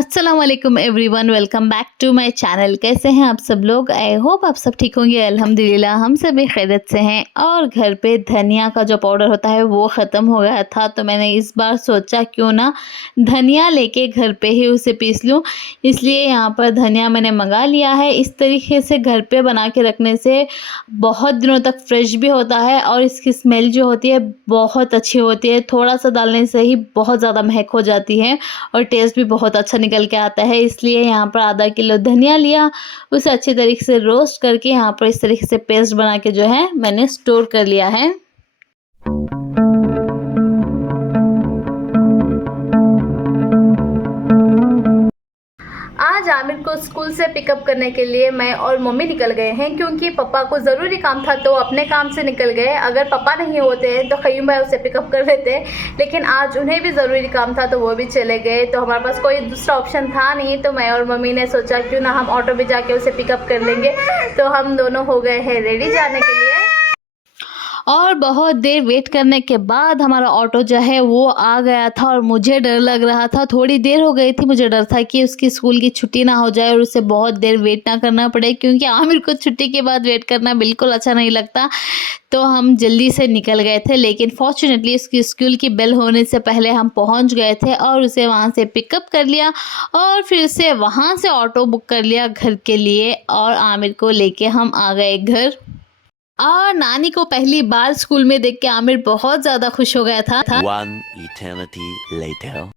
अस्सलाम वालेकुम everyone, welcome back to my channel. कैसे हैं आप सब लोग? आई होप आप सब ठीक होंगे। अल्हम्दुलिल्लाह हम सब भी खैरियत से हैं। और घर पे धनिया का जो पाउडर होता है वो ख़त्म हो गया था, तो मैंने इस बार सोचा क्यों ना धनिया लेके घर पे ही उसे पीस लूँ। इसलिए यहाँ पर धनिया मैंने मंगा लिया है। इस तरीके से घर पे बना के रखने से बहुत दिनों तक फ्रेश भी होता है और इसकी स्मेल जो होती है बहुत अच्छी होती है। थोड़ा सा डालने से ही बहुत ज़्यादा महक हो जाती है और टेस्ट भी बहुत अच्छा निकल के आता है। इसलिए यहाँ पर आधा किलो धनिया लिया, उसे अच्छी तरीके से रोस्ट करके यहाँ पर इस तरीके से पेस्ट बना के जो है मैंने स्टोर कर लिया है। आज आमिर को स्कूल से पिकअप करने के लिए मैं और मम्मी निकल गए हैं, क्योंकि पापा को ज़रूरी काम था तो अपने काम से निकल गए। अगर पापा नहीं होते हैं तो ख़यूम भाई उसे पिकअप कर लेते, लेकिन आज उन्हें भी ज़रूरी काम था तो वो भी चले गए। तो हमारे पास कोई दूसरा ऑप्शन था नहीं, तो मैं और मम्मी ने सोचा क्यों ना हम ऑटो में जाके उसे पिकअप कर लेंगे। तो हम दोनों हो गए हैं रेडी जाने के लिए। और बहुत देर वेट करने के बाद हमारा ऑटो जो है वो आ गया था और मुझे डर लग रहा था। थोड़ी देर हो गई थी, मुझे डर था कि उसकी स्कूल की छुट्टी ना हो जाए और उसे बहुत देर वेट ना करना पड़े, क्योंकि आमिर को छुट्टी के बाद वेट करना बिल्कुल अच्छा नहीं लगता। तो हम जल्दी से निकल गए थे, लेकिन फॉर्चुनेटली उसकी स्कूल की बेल होने से पहले हम पहुंच गए थे और उसे वहां से पिकअप कर लिया और फिर से वहां से ऑटो बुक कर लिया घर के लिए और आमिर को लेके हम आ गए घर। और नानी को पहली बार स्कूल में देख के आमिर बहुत ज़्यादा खुश हो गया था। One eternity later.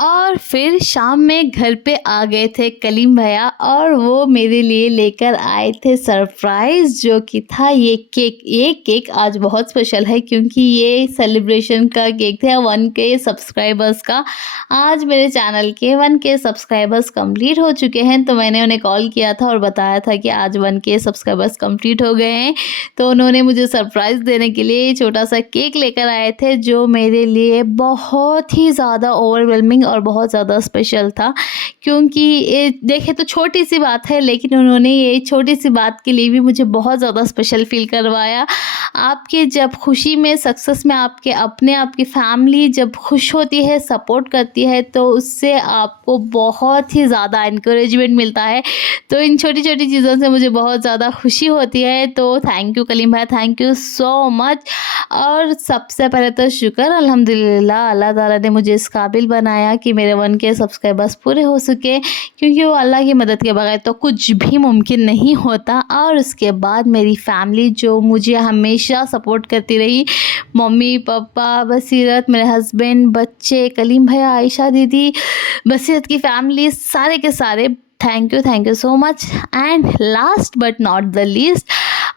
और फिर शाम में घर पे आ गए थे कलीम भैया और वो मेरे लिए लेकर आए थे सरप्राइज़, जो कि था ये केक। ये केक आज बहुत स्पेशल है क्योंकि ये सेलिब्रेशन का केक था 1K सब्सक्राइबर्स का। आज मेरे चैनल के 1K सब्सक्राइबर्स कंप्लीट हो चुके हैं, तो मैंने उन्हें कॉल किया था और बताया था कि आज 1K सब्सक्राइबर्स कंप्लीट हो गए हैं। तो उन्होंने मुझे सरप्राइज़ देने के लिए छोटा सा केक लेकर आए थे, जो मेरे लिए बहुत ही ज़्यादा ओवरवेलमिंग और बहुत ज़्यादा स्पेशल था। क्योंकि ये देखे तो छोटी सी बात है, लेकिन उन्होंने ये छोटी सी बात के लिए भी मुझे बहुत ज़्यादा स्पेशल फील करवाया। आपके जब खुशी में, सक्सेस में आपके अपने, आपकी फैमिली जब खुश होती है, सपोर्ट करती है, तो उससे आपको बहुत ही ज़्यादा इनकरेजमेंट मिलता है। तो इन छोटी छोटी चीज़ों से मुझे बहुत ज़्यादा खुशी होती है। तो थैंक यू कलीम भाई, थैंक यू सो मच। और सबसे पहले तो शुक्र अल्हम्दुलिल्लाह, अल्लाह ताला ने मुझे इस काबिल बनाया कि मेरे 1K सब्सक्राइबर्स पूरे हो सके, क्योंकि वो अल्लाह की मदद के बगैर तो कुछ भी मुमकिन नहीं होता। और उसके बाद मेरी फैमिली जो मुझे हमेशा सपोर्ट करती रही, मम्मी पापा, बसीरत, मेरे हस्बैंड, बच्चे, कलीम भैया, आयशा दीदी, बसीरत की फैमिली, सारे के सारे thank you so much. And last but not the least,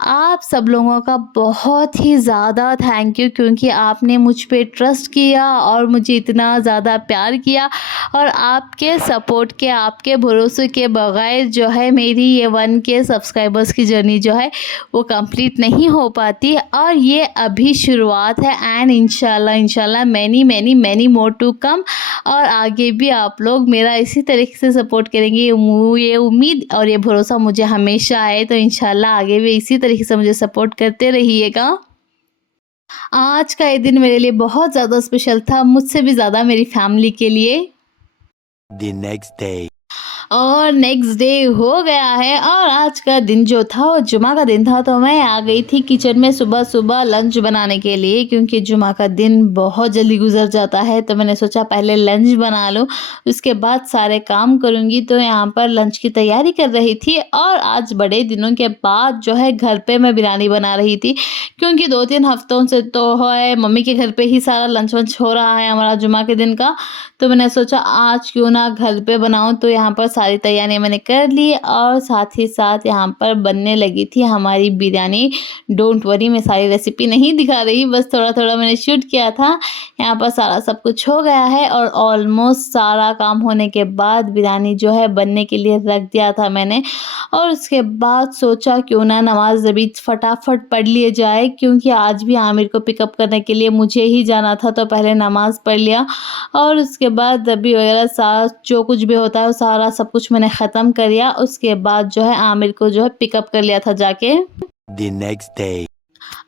आप सब लोगों का बहुत ही ज़्यादा थैंक यू, क्योंकि आपने मुझ पे ट्रस्ट किया और मुझे इतना ज़्यादा प्यार किया। और आपके सपोर्ट के, आपके भरोसे के बगैर जो है मेरी ये 1K सब्सक्राइबर्स की जर्नी जो है वो कंप्लीट नहीं हो पाती। और ये अभी शुरुआत है एंड इंशाल्लाह मैनी मोर टू कम। और आगे भी आप लोग मेरा इसी तरीके से सपोर्ट करेंगे, ये उम्मीद और ये भरोसा मुझे हमेशा है। तो इंशाल्लाह आगे भी इसी तरीके से मुझे सपोर्ट करते रहिएगा। आज का ये दिन मेरे लिए बहुत ज़्यादा स्पेशल था, मुझसे भी ज़्यादा मेरी फैमिली के लिए। The next day. और नेक्स्ट डे हो गया है और आज का दिन जो था वो जुमा का दिन था। तो मैं आ गई थी किचन में सुबह सुबह लंच बनाने के लिए, क्योंकि जुमा का दिन बहुत जल्दी गुजर जाता है। तो मैंने सोचा पहले लंच बना लूँ, उसके बाद सारे काम करूँगी। तो यहाँ पर लंच की तैयारी कर रही थी और आज बड़े दिनों के बाद जो है घर पे मैं बिरयानी बना रही थी, क्योंकि 2-3 हफ्तों से तो है मम्मी के घर पे ही सारा लंच वंच हो रहा है हमारा जुमा के दिन का। तो मैंने सोचा आज क्यों ना घर पे बनाऊं। तो यहाँ पर सारी तैयारियां मैंने कर ली और साथ ही साथ यहाँ पर बनने लगी थी हमारी बिरयानी। डोंट वरी, मैं सारी रेसिपी नहीं दिखा रही, बस थोड़ा थोड़ा मैंने शूट किया था। यहाँ पर सारा सब कुछ हो गया है और ऑलमोस्ट सारा काम होने के बाद बिरयानी जो है बनने के लिए रख दिया था मैंने। और उसके बाद सोचा क्यों ना नमाज अभी फटाफट पढ़ लिए जाए, क्योंकि आज भी आमिर को पिकअप करने के लिए मुझे ही जाना था। तो पहले नमाज पढ़ लिया और उसके बाद दबी वगैरह सारा जो कुछ भी होता है वो सारा सब कुछ मैंने ख़त्म कर लिया। उसके बाद जो है आमिर को जो है पिकअप कर लिया था जाके। The next day.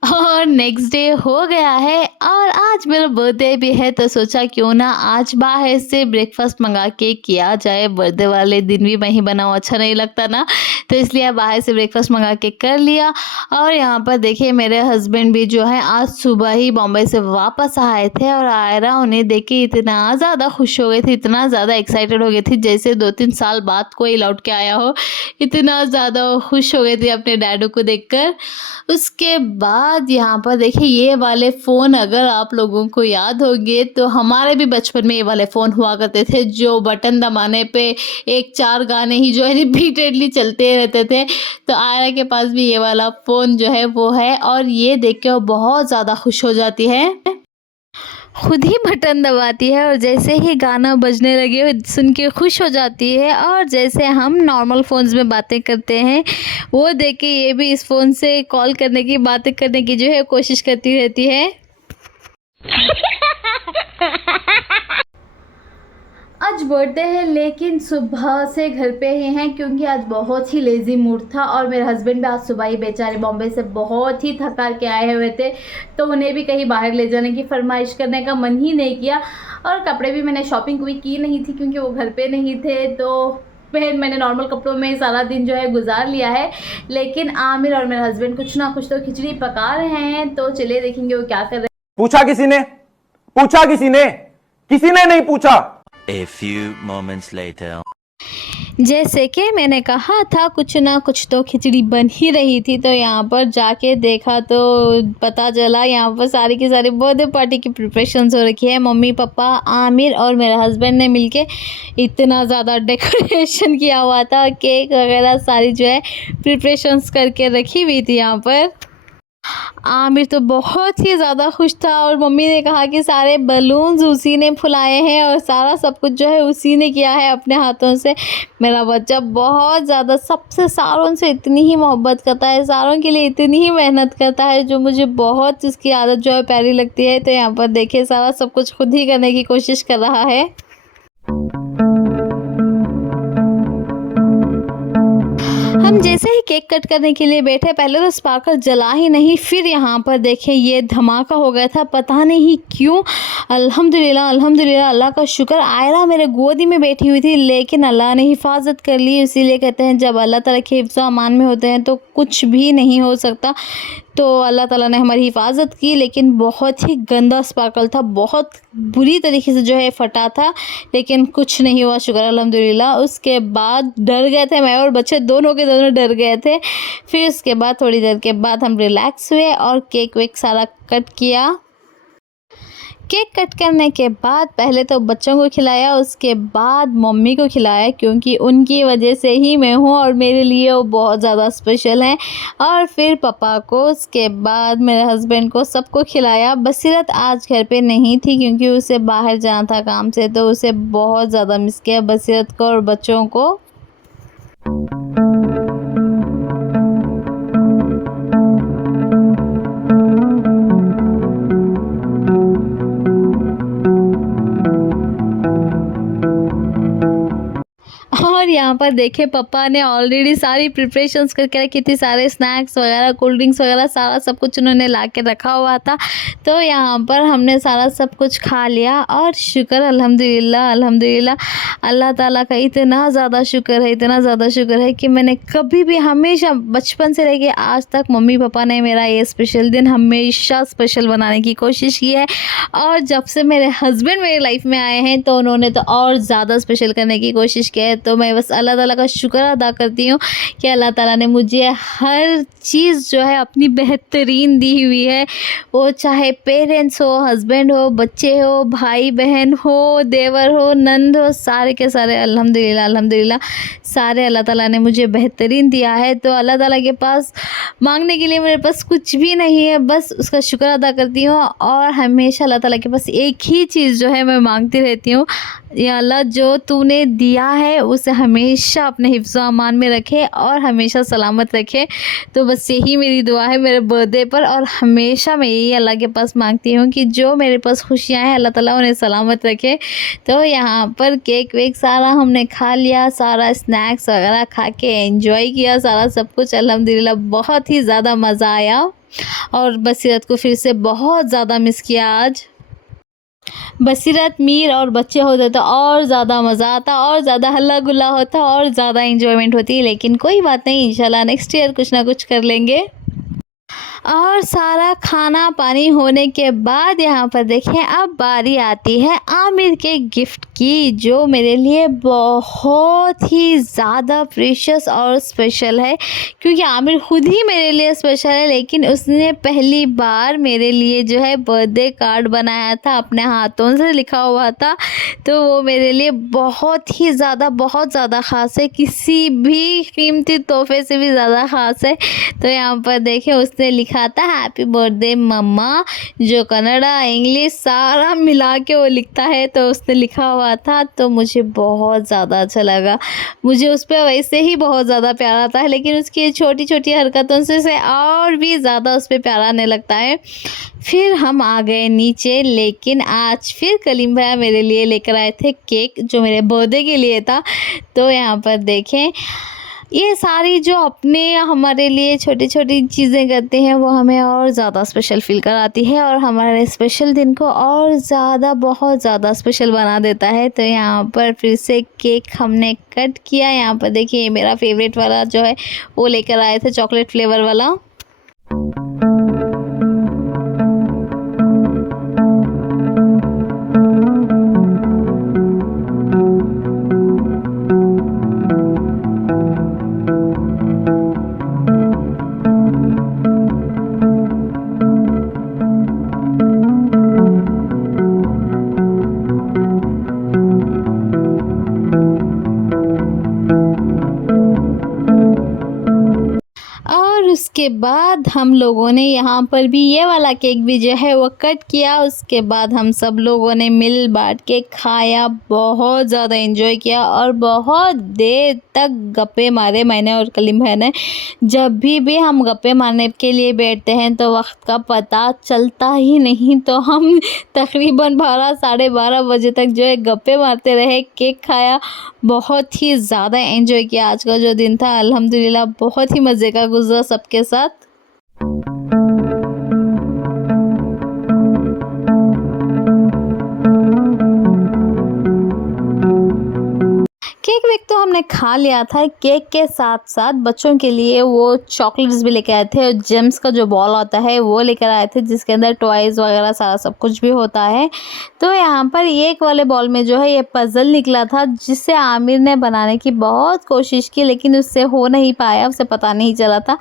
और नेक्स्ट डे हो गया है और और आज मेरा बर्थडे भी है तो सोचा क्यों ना आज बाहर से ब्रेकफास्ट मंगा के किया जाए। बर्थडे वाले दिन भी मैं ही बनाऊँ, अच्छा नहीं लगता ना, तो इसलिए बाहर से ब्रेकफास्ट मंगा के कर लिया। और यहाँ पर देखिए मेरे हस्बैंड भी जो है आज सुबह ही बॉम्बे से वापस आए थे और आयरा उन्हें देख के इतना ज़्यादा खुश हो गई थी, इतना ज़्यादा एक्साइटेड हो गई थी जैसे 2-3 साल बाद कोई लौट के आया हो, इतना ज़्यादा वो खुश हो गई थी अपने डैडू को देखकर। उसके बाद यहाँ पर देखिए ये वाले फ़ोन अगर आप लोगों को याद होंगे तो हमारे भी बचपन में ये वाले फ़ोन हुआ करते थे जो बटन दबाने पे 1-4 गाने ही जो है रिपीटेडली चलते रहते थे। तो आयरा के पास भी ये वाला फ़ोन जो है वो है और ये देख के वो बहुत ज़्यादा खुश हो जाती है। खुद ही बटन दबाती है और जैसे ही गाना बजने लगे सुन के खुश हो जाती है। और जैसे हम नॉर्मल फ़ोन्स में बातें करते हैं वो देख के ये भी इस फ़ोन से कॉल करने की, बातें करने की जो है कोशिश करती रहती है। आज बर्थडे है लेकिन सुबह से घर पे ही हैं क्योंकि आज बहुत ही लेज़ी मूड था और मेरे हस्बैंड भी आज सुबह ही बेचारे बॉम्बे से बहुत ही थक के आए हुए थे, तो उन्हें भी कहीं बाहर ले जाने की फरमाइश करने का मन ही नहीं किया। और कपड़े भी मैंने शॉपिंग कोई की नहीं थी क्योंकि वो घर पे नहीं थे, तो फिर मैंने नॉर्मल कपड़ों में सारा दिन जो है गुजार लिया है। लेकिन आमिर और मेरे हस्बैंड कुछ ना कुछ तो खिचड़ी पका रहे हैं, तो चलिए देखेंगे वो क्या कर रहे हैं। पूछा किसी ने? पूछा किसी ने? किसी ने नहीं पूछा। A few moments later. जैसे कि मैंने कहा था कुछ ना कुछ तो खिचड़ी बन ही रही थी, तो यहाँ पर जाके देखा तो पता चला यहाँ पर सारी की सारी बर्थडे पार्टी की प्रिपरेशंस हो रखी है। मम्मी पापा आमिर और मेरे हस्बैंड ने मिलके इतना ज़्यादा डेकोरेशन किया हुआ था, केक वगैरह सारी जो है प्रिपरेशंस करके रखी हुई थी यहाँ पर। आमिर तो बहुत ही ज़्यादा खुश था और मम्मी ने कहा कि सारे बलून्स उसी ने फुलाए हैं और सारा सब कुछ जो है उसी ने किया है अपने हाथों से। मेरा बच्चा बहुत ज़्यादा सबसे सारों से इतनी ही मोहब्बत करता है, सारों के लिए इतनी ही मेहनत करता है जो मुझे बहुत इसकी आदत जो है प्यारी लगती है। तो यहाँ पर देखिए सारा सब कुछ खुद ही करने की कोशिश कर रहा है। हम जैसे ही केक कट करने के लिए बैठे पहले तो स्पार्कल जला ही नहीं, फिर यहाँ पर देखें ये धमाका हो गया था, पता नहीं क्यों। अल्हम्दुलिल्लाह अल्हम्दुलिल्लाह, अल्लाह का शुक्र। आयरा मेरे गोदी में बैठी हुई थी लेकिन अल्लाह ने हिफाजत कर ली। इसीलिए कहते हैं जब अल्लाह ताला के हिफ्ज़ अमान में होते हैं तो कुछ भी नहीं हो सकता। तो अल्लाह ताला ने हमारी हिफाजत की, लेकिन बहुत ही गंदा स्पार्कल था, बहुत बुरी तरीके से जो है फटा था, लेकिन कुछ नहीं हुआ, शुक्र अल्हम्दुलिल्लाह। उसके बाद डर गए थे, मैं और बच्चे दोनों के दोनों डर गए थे। फिर उसके बाद थोड़ी देर के बाद हम रिलैक्स हुए और केक वेक सारा कट किया। केक कट करने के बाद पहले तो बच्चों को खिलाया, उसके बाद मम्मी को खिलाया क्योंकि उनकी वजह से ही मैं हूँ और मेरे लिए वो बहुत ज़्यादा स्पेशल है। और फिर पापा को, उसके बाद मेरे हस्बैंड को, सबको खिलाया। बसीरत आज घर पे नहीं थी क्योंकि उसे बाहर जाना था काम से, तो उसे बहुत ज़्यादा मिस किया बसीरत को और बच्चों को। और यहाँ पर देखें पापा ने ऑलरेडी सारी प्रिपरेशंस करके रखी थी, सारे स्नैक्स वगैरह, कोल्ड ड्रिंक्स वगैरह सारा सब कुछ उन्होंने ला के रखा हुआ था। तो यहाँ पर हमने सारा सब कुछ खा लिया और शुक्र अल्हम्दुलिल्लाह अल्हम्दुलिल्लाह, अल्लाह ताला का इतना ज़्यादा शुक्र है, इतना ज़्यादा शुक्र है कि मैंने कभी भी, हमेशा बचपन से लेके आज तक मम्मी पापा ने मेरा ये स्पेशल दिन हमेशा स्पेशल बनाने की कोशिश की है। और जब से मेरे हस्बैंड मेरी लाइफ में आए हैं तो उन्होंने तो और ज़्यादा स्पेशल करने की कोशिश की है। तो मैं बस अल्लाह ताला का शुक्र अदा करती हूँ कि अल्लाह ताला ने मुझे हर चीज़ जो है अपनी बेहतरीन दी हुई है। वो चाहे पेरेंट्स हो, हस्बैंड हो, बच्चे हो, भाई बहन हो, देवर हो, नंद हो, सारे के सारे अल्हम्दुलिल्लाह अल्हम्दुलिल्लाह सारे अल्लाह ताला ने मुझे बेहतरीन दिया है। तो अल्लाह ताला के पास मांगने के लिए मेरे पास कुछ भी नहीं है, बस उसका शुक्र अदा करती हूँ। और हमेशा अल्लाह ताला के पास एक ही चीज़ जो है मैं मांगती रहती हूँ, या अल्लाह जो तूने दिया है उसे हमेशा अपने हिफ्ज़ अमान में रखे और हमेशा सलामत रखे। तो बस यही मेरी दुआ है मेरे बर्थडे पर, और हमेशा मैं यही अल्लाह के पास मांगती हूँ कि जो मेरे पास खुशियाँ हैं अल्लाह ताला उन्हें सलामत रखे। तो यहाँ पर केक वेक सारा हमने खा लिया, सारा स्नैक्स वगैरह खा के एंजॉय किया, सारा सब कुछ अल्हम्दुलिल्लाह बहुत ही ज़्यादा मज़ा आया। और बसीरत को फिर से बहुत ज़्यादा मिस किया आज। बसीरत, मीर और बच्चे होते तो और ज़्यादा मज़ा आता, और ज़्यादा हल्ला गुल्ला होता, और ज़्यादा एंजॉयमेंट होती, लेकिन कोई बात नहीं, इंशाल्लाह नेक्स्ट ईयर कुछ ना कुछ कर लेंगे। और सारा खाना पानी होने के बाद यहाँ पर देखें अब बारी आती है आमिर के गिफ्ट की, जो मेरे लिए बहुत ही ज़्यादा प्रीशियस और स्पेशल है, क्योंकि आमिर खुद ही मेरे लिए स्पेशल है, लेकिन उसने पहली बार मेरे लिए जो है बर्थडे कार्ड बनाया था, अपने हाथों से लिखा हुआ था, तो वो मेरे लिए बहुत ही ज़्यादा बहुत ज़्यादा ख़ास है, किसी भी कीमती तोहफे से भी ज़्यादा ख़ास है। तो यहाँ पर देखें उसने लिखा था हैप्पी बर्थडे मम्मा, जो कन्नड़ा इंग्लिश सारा मिला के वो लिखता है, तो उसने लिखा हुआ था, तो मुझे बहुत ज़्यादा अच्छा लगा। मुझे उस पर वैसे ही बहुत ज़्यादा प्यार आता है, लेकिन उसकी छोटी छोटी हरकतों से और भी ज़्यादा उस पर प्यार आने लगता है। फिर हम आ गए नीचे, लेकिन आज फिर कलीम भैया मेरे लिए लेकर आए थे केक, जो मेरे बर्थडे के लिए था। तो यहाँ पर देखें ये सारी जो अपने हमारे लिए छोटी छोटी चीज़ें करते हैं, वो हमें और ज़्यादा स्पेशल फील कराती है, और हमारे स्पेशल दिन को और ज़्यादा बहुत ज़्यादा स्पेशल बना देता है। तो यहाँ पर फिर से केक हमने कट किया। यहाँ पर देखिए मेरा फेवरेट वाला जो है वो लेकर आए थे, चॉकलेट फ्लेवर वाला। और उसके बाद हम लोगों ने यहाँ पर भी ये वाला केक भी जो है वो कट किया। उसके बाद हम सब लोगों ने मिल बांट के खाया, बहुत ज़्यादा एंजॉय किया और बहुत देर तक गप्पे मारे मैंने और कलीम भाई ने। जब भी हम गप्पे मारने के लिए बैठते हैं तो वक्त का पता चलता ही नहीं, तो हम तकरीबन 12 साढ़े 12 बजे तक जो है गप्पे मारते रहे, केक खाया, बहुत ही ज़्यादा एंजॉय किया। आज का जो दिन था अल्हम्दुलिल्लाह बहुत ही मज़े का गुजरा सबके साथ। केक वेक तो हमने खा लिया था। केक के साथ साथ बच्चों के लिए वो चॉकलेट्स भी लेकर आए थे, और जेम्स का जो बॉल होता है वो लेकर आए थे, जिसके अंदर टॉयज़ वगैरह सारा सब कुछ भी होता है। तो यहाँ पर एक वाले बॉल में जो है ये पज़ल निकला था, जिसे आमिर ने बनाने की बहुत कोशिश की, लेकिन उससे हो नहीं पाया, उसे पता नहीं चला था।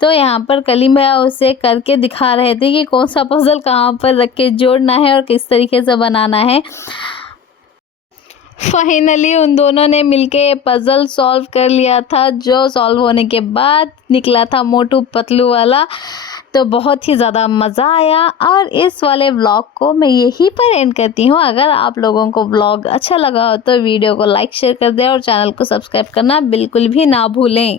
तो यहाँ पर कलीम भैया उसे करके दिखा रहे थे कि कौन सा पज़ल कहाँ पर रख के जोड़ना है और किस तरीके से बनाना है। फाइनली उन दोनों ने मिलके पज़ल सॉल्व कर लिया था, जो सॉल्व होने के बाद निकला था मोटू पतलू वाला। तो बहुत ही ज़्यादा मज़ा आया, और इस वाले व्लॉग को मैं यहीं पर एंड करती हूँ। अगर आप लोगों को व्लॉग अच्छा लगा हो तो वीडियो को लाइक शेयर कर दें, और चैनल को सब्सक्राइब करना बिल्कुल भी ना भूलें।